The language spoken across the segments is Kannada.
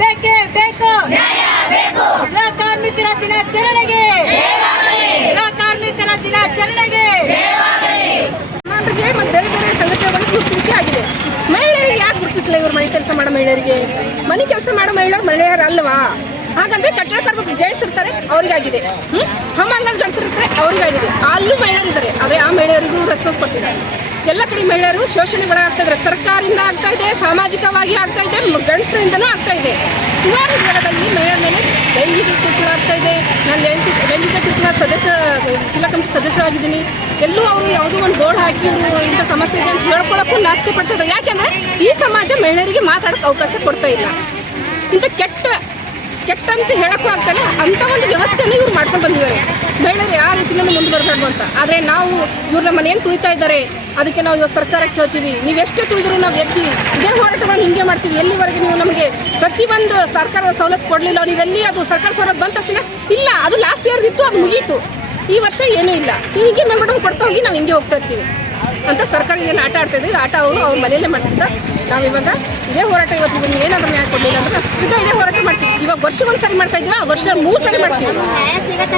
ಬೇಕೇ ಬೇಕು. ಗೃಹ ಕಾರ್ಮಿಕರ ದಿನಾಚರಣೆಗೆ. ಗೃಹ ಕಾರ್ಮಿಕರ ದಿನಾಚರಣೆಗೆ. ಮತ್ತು ಬೇರೆ ಬೇರೆ ಸಂಘಟನೆಗಳು ಗುರುತಿಸಿ ಆಗಿದೆ. ಮಹಿಳೆಯರಿಗೆ ಯಾಕೆ ಗುರುತಿಸಲಿಲ್ಲ ಇವರು ಮನೆ ಕೆಲಸ ಮಾಡೋ ಮಹಿಳೆಯರಿಗೆ? ಮನೆ ಕೆಲಸ ಮಾಡೋ ಮಹಿಳೆಯರು ಮಹಿಳೆಯರು ಅಲ್ವಾ ಹಾಗಂದ್ರೆ ಕಟ್ಟಡ ಕರ್ಬೇಕು ಜೆಂಟ್ಸ್ ಇರ್ತಾರೆ ಅವರಿಗಾಗಿದೆ. ಹ್ಞೂ ಹಮ್ಮಂಗಲ್ ಜಡ್ಸಿರ್ತಾರೆ ಅವ್ರಿಗಾಗಿದೆ. ಅಲ್ಲೂ ಮಹಿಳೆಯರಿದ್ದಾರೆ. ಆದರೆ ಆ ಮಹಿಳೆಯರಿಗೂ ರೆಸ್ಪಾನ್ಸ್ ಕೊಟ್ಟಿದ್ದಾರೆ ಎಲ್ಲ ಕಡೆ ಮಹಿಳೆಯರು ಶೋಷಣೆಗೊಳಗಾಗ್ತಾ ಇದ್ದಾರೆ. ಸರ್ಕಾರದಿಂದ ಆಗ್ತಾ ಇದೆ, ಸಾಮಾಜಿಕವಾಗಿ ಆಗ್ತಾ ಇದೆ ಗಂಡಸರಿಂದನೂ ಆಗ್ತಾ ಇದೆ. ಸುಮಾರು ದಿನಗಳಲ್ಲಿ ಮಹಿಳೆಯರ ಮೇಲೆ ಲೈಂಗಿಕ ಕಿರುಕುಳ ಆಗ್ತಾ ಇದೆ. ನಾನು ಲೈಂಗಿಕ ಲೈಂಗಿಕ ಕಿರುಕುಳ ಸದಸ್ಯ, ಜಿಲ್ಲಾ ಕಮಿಟಿ ಸದಸ್ಯರಾಗಿದ್ದೀನಿ. ಎಲ್ಲೂ ಅವರು ಯಾವುದೋ ಒಂದು ಬೋರ್ಡ್ ಹಾಕಿ ಇಂಥ ಸಮಸ್ಯೆ ಇದೆ ಅಂತ ಹೇಳ್ಕೊಳ್ಳೋಕ್ಕೂ ನಾಚಿಕೆ ಪಡ್ತಿದ್ದಾರೆ ಯಾಕೆಂದರೆ ಈ ಸಮಾಜ ಮಹಿಳೆಯರಿಗೆ ಮಾತಾಡೋಕ್ಕೆ ಅವಕಾಶ ಕೊಡ್ತಾ ಇಲ್ಲ. ಇಂಥ ಕೆಟ್ಟ ಕೆಟ್ಟ ಅಂತ ಹೇಳೋಕ್ಕೂ ಆಗ್ತಾನೆ ಅಂಥ ಒಂದು ವ್ಯವಸ್ಥೆಯನ್ನು ಇವ್ರು ಮಾಡ್ಕೊಂಡು ಬಂದಿದ್ದಾರೆ. ಮಹಿಳೆಯರು ಯಾವ ರೀತಿಯೂ ಮುಂದೆ ಬರಬೇಕು ಅಂತ. ಆದರೆ ನಾವು ಇವ್ರು ನಮ್ಮನ್ನು ಏನು ತುಳಿತಾ ಇದ್ದಾರೆ, ಅದಕ್ಕೆ ನಾವು ಇವತ್ತು ಸರ್ಕಾರಕ್ಕೆ ಹೇಳ್ತೀವಿ. ಎಷ್ಟೇ ತುಳಿದ್ರು ನಾವು ಎತ್ತಿ, ಇದೇ ಹೋರಾಟಗಳನ್ನು ಹಿಂಗೆ ಮಾಡ್ತೀವಿ. ಎಲ್ಲಿವರೆಗೆ ನೀವು ನಮಗೆ ಪ್ರತಿಯೊಂದು ಸರ್ಕಾರದ ಸವಲತ್ತು ಕೊಡಲಿಲ್ಲ ನೀವೆಲ್ಲಿ ಅದು ಸರ್ಕಾರ ಸವಲತ್ತು ಬಂದ ತಕ್ಷಣ? ಇಲ್ಲ, ಅದು ಲಾಸ್ಟ್ ಇಯರ್ ಇತ್ತು, ಅದು ಮುಗೀತು. ಈ ವರ್ಷ ಏನೂ ಇಲ್ಲ. ನೀವು ಹಿಂಗೆ ಮೆಂಬರ್ ಕೊಡ್ತಾ ಹೋಗಿ ನಾವು ಹಿಂಗೆ ಹೋಗ್ತಾ ಇರ್ತೀವಿ. ಅಂತ ಸರ್ಕಾರ ಏನು ಆಟ ಆಡ್ತಾ ಇದ್ದೀವಿ ಆಟ ಅವರು ಅವ್ರ ಮನೆಯಲ್ಲೇ ಮಾಡಿಸಿದ ನಾವು ಇವಾಗ ಇದೇ ಹೋರಾಟ ಇವತ್ತು ಇದನ್ನು ಏನಾದರೂ ನ್ಯಾಯ ಕೊಡಲಿಲ್ಲ ಅಂದ್ರೆ ಈಗ ಇದೇ ಹೋರಾಟ ಮಾಡ್ತೀವಿ. ಇವಾಗ ವರ್ಷಗೊಂದು ಸರಿ ಮಾಡ್ತಾ ಇದ್ದೀವಿ. ವರ್ಷ ಮೂರು ಸರಿ ಮಾಡ್ತೀವಿ.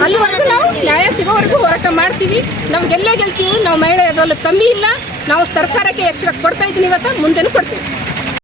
ಅಲ್ಲಿವರೆಗೂ ನಾವು ನ್ಯಾಯ ಸಿಗೋವರೆಗೂ ಹೋರಾಟ ಮಾಡ್ತೀವಿ. ನಮ್ಗೆಲ್ಲೇ ಗೆಲ್ತೀವಿ. ನಾವು ಮಹಿಳೆ ಅದರಲ್ಲಿ ಕಮ್ಮಿ ಇಲ್ಲ. ನಾವು ಸರ್ಕಾರಕ್ಕೆ ಎಚ್ಚರ ಕೊಡ್ತಾ ಇದ್ದೀನಿ ಇವತ್ತು. ಮುಂದೆನೂ ಕೊಡ್ತೀವಿ.